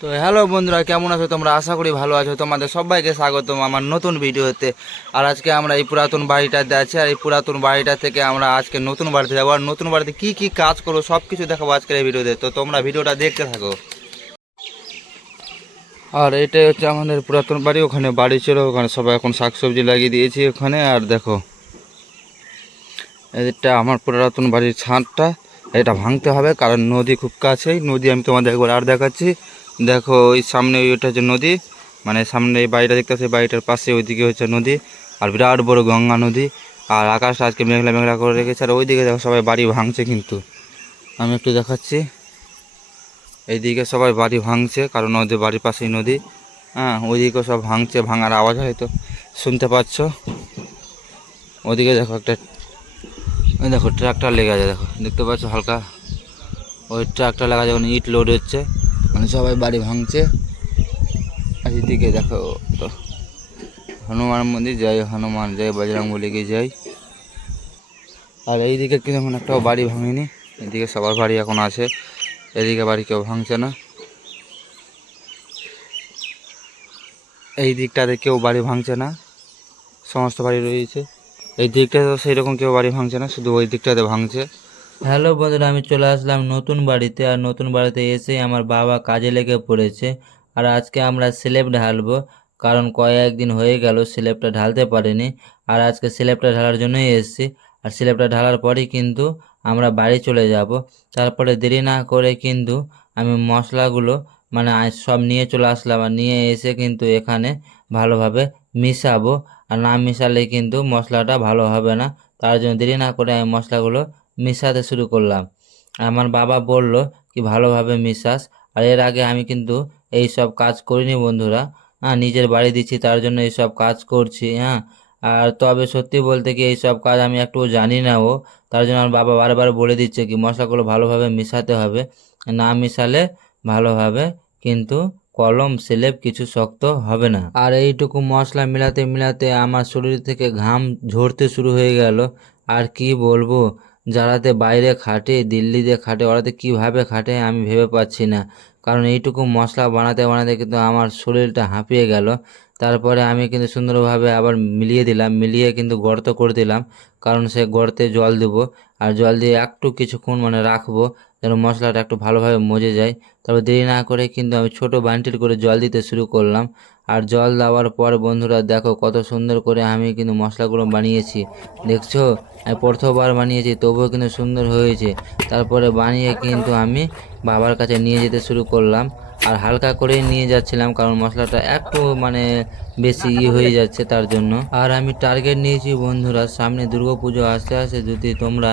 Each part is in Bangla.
তো হ্যালো বন্ধুরা, কেমন আছো তোমরা? আশা করি ভালো আছো। তোমাদের সবাইকে স্বাগতম আমার নতুন ভিডিওতে। আর আজকে আমরা এই পুরাতন বাড়িটাতে আছি, আর এই পুরাতন বাড়িটা থেকে আমরা আজকে নতুন বাড়িতে যাবো। আর নতুন বাড়িতে কি কি কাজ করবো সব কিছু দেখাবো আজকের এই ভিডিওতে। তো তোমরা ভিডিওটা দেখতে থাকো। আর এটাই হচ্ছে আমাদের পুরাতন বাড়ি। ওখানে বাড়ি ছিল, ওখানে সবাই এখন শাকসবজি লাগিয়ে দিয়েছি ওখানে। আর দেখো, এটা আমার পুরাতন বাড়ির ছাদটা। এটা ভাঙতে হবে কারণ নদী খুব কাছেই। নদী আমি তোমাদের একবার আর দেখাচ্ছি। দেখো ওই সামনে ওইটা হচ্ছে নদী, মানে সামনে এই বাড়িটা দেখতেছে, বাড়িটার পাশে ওইদিকে হচ্ছে নদী। আর বিরাট বড় গঙ্গা নদী। আর আকাশটা আজকে মেঘলা মেঘলা করে রেখেছে। আর ওইদিকে দেখো সবাই বাড়ি ভাঙছে, কিন্তু আমি একটু দেখাচ্ছি। এইদিকে সবাই বাড়ি ভাঙছে কারণ ওদের বাড়ির পাশেই নদী। হ্যাঁ, ওইদিকে সব ভাঙছে, ভাঙার আওয়াজ হয়তো শুনতে পাচ্ছ। ওইদিকে দেখো একটা, ওই দেখো ট্রাক্টর লেগে আছে, দেখো দেখতে পাচ্ছ হালকা। ওই ট্রাক্টর লাগা যখন ইট লোড হচ্ছে, মানে সবাই বাড়ি ভাঙছে। আর এদিকে দেখো তো হনুমান মন্দির, জয় হনুমান, জয় বজরংবলীকে যাই। আর এইদিকে কিন্তু এখন একটাও বাড়ি ভাঙেনি। এদিকে সবার বাড়ি এখন আছে, এদিকে বাড়ি কেউ ভাঙছে না। এই দিকটাতে কেউ বাড়ি ভাঙছে না, সমস্ত বাড়ি রয়েছে। এই দিকটাতে তো সেই রকম কেউ বাড়ি ভাঙছে না, শুধু ওই দিকটাতে ভাঙছে। হ্যালো বন্ধুরা, আমি চলে আসলাম নতুন বাড়িতে। আর নতুন বাড়িতে এসে আমার বাবা কাজে লেগে পড়েছে। আর আজকে আমরা স্ল্যাব ঢালবো, কারণ কয়েকদিন হয়ে গেল স্ল্যাবটা ঢালতে পারিনি। আর আজকে স্ল্যাবটা ঢালার জন্যই এসেছি। আর স্ল্যাবটা ঢালার পরেই কিন্তু আমরা বাড়ি চলে যাব। তারপরে দেরি না করে কিন্তু আমি মশলাগুলো মানে আজ সব নিয়ে চলে আসলাম। আর নিয়ে এসে কিন্তু এখানে ভালোভাবে মিশাবো। আর না মিশালে কিন্তু মশলাটা ভালো হবে না। তার জন্য দেরি না করে আমি মশলাগুলো মিশাতে শুরু করলাম। আমার বাবা বলল কি ভালোভাবে মিশাস। আর এর আগে আমি কিন্তু এই সব কাজ করিনি বন্ধুরা। হ্যাঁ, নিজের বাড়ি দিচ্ছি তার জন্য এই সব কাজ করছি। হ্যাঁ, আর তবে সত্যি বলতে কি এই সব কাজ আমি একটু জানি না। তার জন্য আমার বাবা বারবার বলে দিচ্ছে কি মশলাগুলো ভালোভাবে মিশাতে হবে, না মিশালে ভালোভাবে কিন্তু কলম স্লেব কিছু শক্ত হবে না। আর এইটুকু মশলা মিলাতে মিলাতে আমার শরীর থেকে ঘাম ঝরতে শুরু হয়ে গেল। আর কি বলবো, যারাতে বাইরে খাটে, দিল্লিতে খাটে, ওরাতে কিভাবে খাটে আমি ভেবে পাচ্ছি না। কারণ এইটুকু মশলা বানাতে বানাতে কিন্তু আমার শরীরটা হাঁপিয়ে গেল। তারপরে আমি কিন্তু সুন্দরভাবে আবার মিলিয়ে দিলাম, মিলিয়ে কিন্তু গর্ত করে দিলাম। কারণ সে গর্তে জল দেবো। আর জল দিয়ে একটু কিছুক্ষণ মানে রাখবো, যেন মশলাটা একটু ভালোভাবে মজে যায়। তবে দেরি না করে কিন্তু আমি ছোট বালতির করে জল দিতে শুরু করলাম। আর জল দেওয়ার পর বন্ধুরা দেখো কত সুন্দর করে আমি কিন্তু মশলাগুলো বানিয়েছি। দেখছো, আমি প্রথমবার বানিয়েছি তবুও কিন্তু সুন্দর হয়েছে। তারপরে বানিয়ে কিন্তু আমি বাবার কাছে নিয়ে যেতে শুরু করলাম। আর হালকা করেই নিয়ে যাচ্ছিলাম কারণ মশলাটা একটু মানে বেশি হয়ে যাচ্ছে তার জন্য। আর আমি টার্গেট নিয়েছি বন্ধুরা, সামনে দুর্গাপুজো আসতে আসতে যদি তোমরা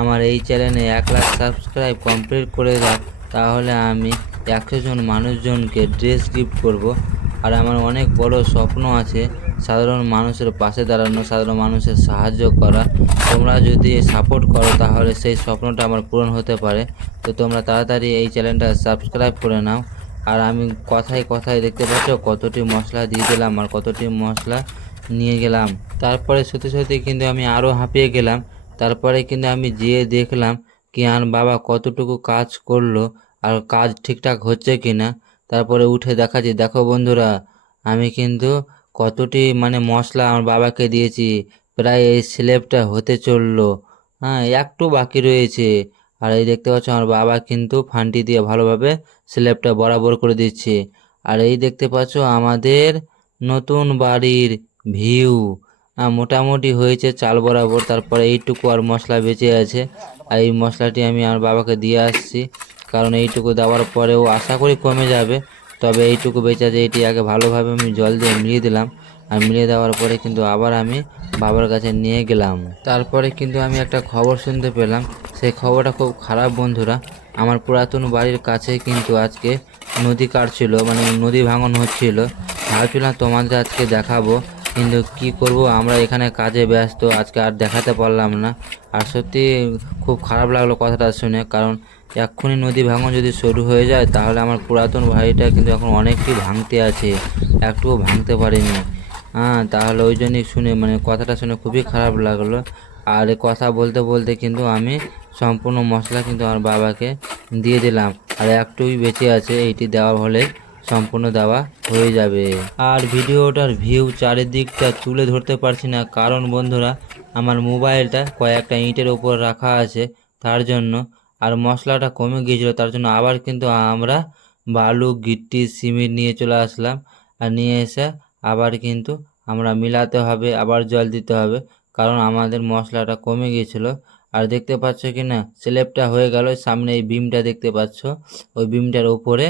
আমার এই চ্যানেলে 1 লাখ সাবস্ক্রাইব কমপ্লিট করে দাও, তাহলে আমি 100 জন মানুষজনকে ড্রেস গিফট করব। আর আমার অনেক বড় স্বপ্ন আছে, সাধারণ মানুষের পাশে দাঁড়ানো, সাধারণ মানুষের সাহায্য করা। তোমরা যদি সাপোর্ট করো তাহলে সেই স্বপ্নটা আমার পূরণ হতে পারে। তো তোমরা তাড়াতাড়ি এই চ্যানেলটা সাবস্ক্রাইব করে নাও। আর আমি কথায় কথায় দেখতে পাচ্ছ কতটি মশলা দিয়ে দিলাম আর কতটি মশলা নিয়ে গেলাম। তারপরে সত্যি সত্যি কিন্তু আমি আরও হাঁপিয়ে গেলাম। তারপরে কিন্তু আমি যেয়ে দেখলাম কি আর বাবা কতটুকু কাজ করলো আর কাজ ঠিকঠাক হচ্ছে কি না। তারপরে উঠে দেখাচ্ছি, দেখো বন্ধুরা আমি কিন্তু কতটি মানে মশলা আমার বাবাকে দিয়েছি। প্রায় এই স্ল্যাবটা হতে চললো। হ্যাঁ, একটু বাকি রয়েছে। আর এই দেখতে পাচ্ছ আমার বাবা কিন্তু ফান্টি দিয়ে ভালোভাবে স্ল্যাবটা বরাবর করে দিচ্ছে। আর এই দেখতে পাচ্ছ আমাদের নতুন বাড়ির ভিউ মোটামুটি হয়েছে চাল বরাবর। তারপরে এইটুকু আর মশলা বেঁচে আছে। আর এই মশলাটি আমি আমার বাবাকে দিয়ে আসছি, কারণ এইটুকু দেওয়ার পরেও আশা করি কমে যাবে। তবে এইটুকু বেঁচে আছে, এইটি আগে ভালোভাবে আমি জল দিয়ে মিলিয়ে দিলাম। আর মিলিয়ে দেওয়ার পরে কিন্তু আবার আমি বাবার কাছে নিয়ে গেলাম। তারপরে কিন্তু আমি একটা খবর শুনতে পেলাম, সেই খবরটা খুব খারাপ বন্ধুরা। আমার পুরাতন বাড়ির কাছে কিন্তু আজকে নদী কাটছিল, মানে নদী ভাঙন হচ্ছিল। ভাবছিলাম তোমাদের আজকে দেখাবো, কিন্তু কি করব, আমরা এখানে কাজে ব্যস্ত, আজকে আর দেখাতে পারলাম না। আর সত্যি খুব খারাপ লাগলো কথাটা শুনে, কারণ এক্ষুনি নদী ভাঙন যদি শুরু হয়ে যায় তাহলে আমার পুরাতন বাড়িটা কিন্তু এখন অনেকটি ভাঙতে আছে, একটুও ভাঙতে পারিনি। হ্যাঁ, তাহলে ওই জন্যই শুনে মানে কথাটা শুনে খুবই খারাপ লাগলো। আর এই কথা বলতে বলতে কিন্তু আমি সম্পূর্ণ মশলা কিন্তু আমার বাবাকে দিয়ে দিলাম। আর একটুই বেঁচে আছে, এইটি দেওয়া হলে সম্পূর্ণ দেওয়া হয়ে যাবে। আর ভিডিওটার ভিউ চারিদিকটা তুলে ধরতে পারছি না, কারণ বন্ধুরা আমার মোবাইলটা কয়েকটা ইঁটের ওপর রাখা আছে তার জন্য। আর মশলাটা কমে গিয়েছিল, তার জন্য আবার কিন্তু আমরা বালু, গিট্টি, সিমেন্ট নিয়ে চলে আসলাম। আর নিয়ে এসে আবার কিন্তু আমরা মিলাতে হবে, আবার জল দিতে হবে, কারণ আমাদের মশলাটা কমে গিয়েছিল। আর দেখতে পাচ্ছ কি না, স্ল্যাবটা হয়ে গেল। সামনে এই বিমটা দেখতে পাচ্ছ, ওই বিমটার উপরে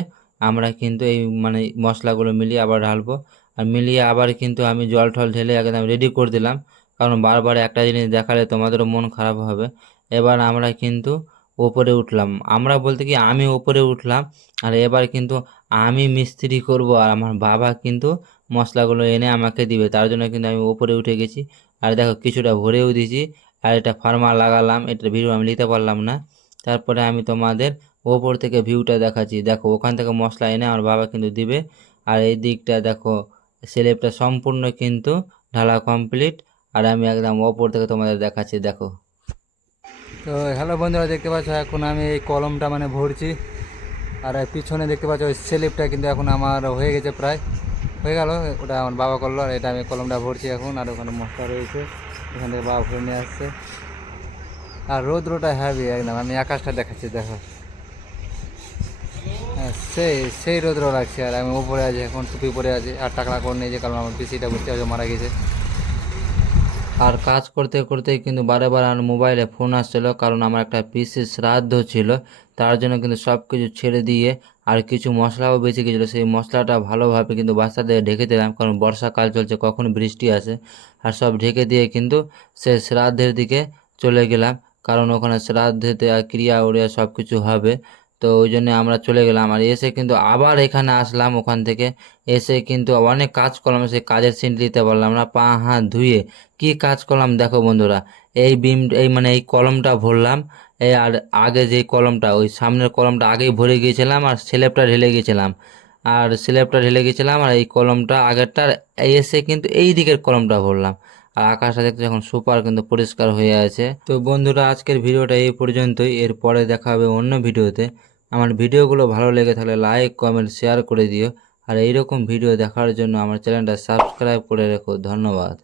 আমরা কিন্তু এই মশলাগুলো মিলিয়ে আবার ঢালবো। আর মিলিয়ে আবার কিন্তু আমি জল টল ঢেলে একদম রেডি করে দিলাম, কারণ বারবার একটা জিনিস দেখালে তোমাদেরও মন খারাপ হবে। এবার আমরা কিন্তু ওপরে উঠলাম, আমরা বলতে কি আমি ওপরে উঠলাম। আর এবার কিন্তু আমি মিস্ত্রি করব, আর আমার বাবা কিন্তু মশলাগুলো এনে আমাকে দিবে, তার জন্য কিন্তু আমি ওপরে উঠে গেছি। আর দেখো কিছুটা ভরেও দিয়েছি। আর এটা ফার্মা লাগালাম, এটা ভিডিও আমি নিতে পারলাম না। তারপরে আমি তোমাদের ওপর থেকে ভিউটা দেখাচ্ছি। দেখো ওখান থেকে মশলা এনে আমার বাবা কিন্তু দিবে। আর এই দিকটা দেখো, স্ল্যাবটা সম্পূর্ণ কিন্তু ঢালা কমপ্লিট। আর আমি একদম ওপর থেকে তোমাদের দেখাচ্ছি, দেখো। তো হ্যালো বন্ধুরা, দেখতে পাচ্ছ এখন আমি এই কলমটা ভরছি। আর পিছনে দেখতে পাচ্ছ ওই স্ল্যাবটা কিন্তু এখন আমার হয়ে গেছে, প্রায় হয়ে গেল। ওটা আমার বাবা করলো, আর এটা আমি কলমটা ভরছি এখন। আর ওখানে মশলা রয়েছে, এখান থেকে বাবা ভরে নিয়ে আসছে। আর রৌদ্রটা হ্যাভি একদম, আমি আকাশটা দেখাচ্ছি, দেখো। হ্যাঁ, সেই রৌদ্র লাগছে। আর আমি উপরে আছি এখন, টুপি পরে আছি আর টাকলা করে নিয়েছি, কারণ আমার পিসিটা বুঝতে পারছো মারা গেছে। আর কাজ করতে করতে কিন্তু বারে বারে আমার মোবাইলে ফোন আসছিলো, কারণ আমার একটা পিসির শ্রাদ্ধ ছিল, তার জন্য কিন্তু সব কিছু ছেড়ে দিয়ে আর কিছু মশলাও বেঁচে গেছিলো। সেই মশলাটা ভালোভাবে কিন্তু বাচ্চাদের ঢেকে দিলাম, কারণ বর্ষাকাল চলছে, কখন বৃষ্টি আসে। আর সব ঢেকে দিয়ে কিন্তু সে শ্রাদ্ধের দিকে চলে গেলাম, কারণ ওখানে শ্রাদ্ধেতে আর ক্রিয়া উড়িয়া সব কিছু হবে। তো ওই জন্য আমরা চলে গেলাম। আর এসে কিন্তু আবার এখানে আসলাম, ওখান থেকে এসে কিন্তু অনেক কাজ করলাম, সেই কাজের সিন দিতে পারলাম না। পা হাত ধুয়ে কি কাজ করলাম দেখো বন্ধুরা। এই বিম এই কলমটা ভরলাম। এই আর আগে যে কলমটা, ওই সামনের কলমটা আগেই ভরে গিয়েছিলাম, আর স্ল্যাবটা ঢেলে গিয়েছিলাম। আর এই কলমটা আগেরটার এসে কিন্তু এই দিকের কলমটা ভরলাম। আর আকাশটা দেখতে এখন সুপার কিন্তু পরিষ্কার হয়ে আছে। তো বন্ধুরা আজকের ভিডিওটা এই পর্যন্তই, এরপরে দেখা হবে অন্য ভিডিওতে। আমার ভিডিওগুলো ভালো লেগে থাকলে লাইক, কমেন্ট, শেয়ার করে দিও। আর এইরকম ভিডিও দেখার জন্য আমার চ্যানেলটা সাবস্ক্রাইব করে রেখো। ধন্যবাদ।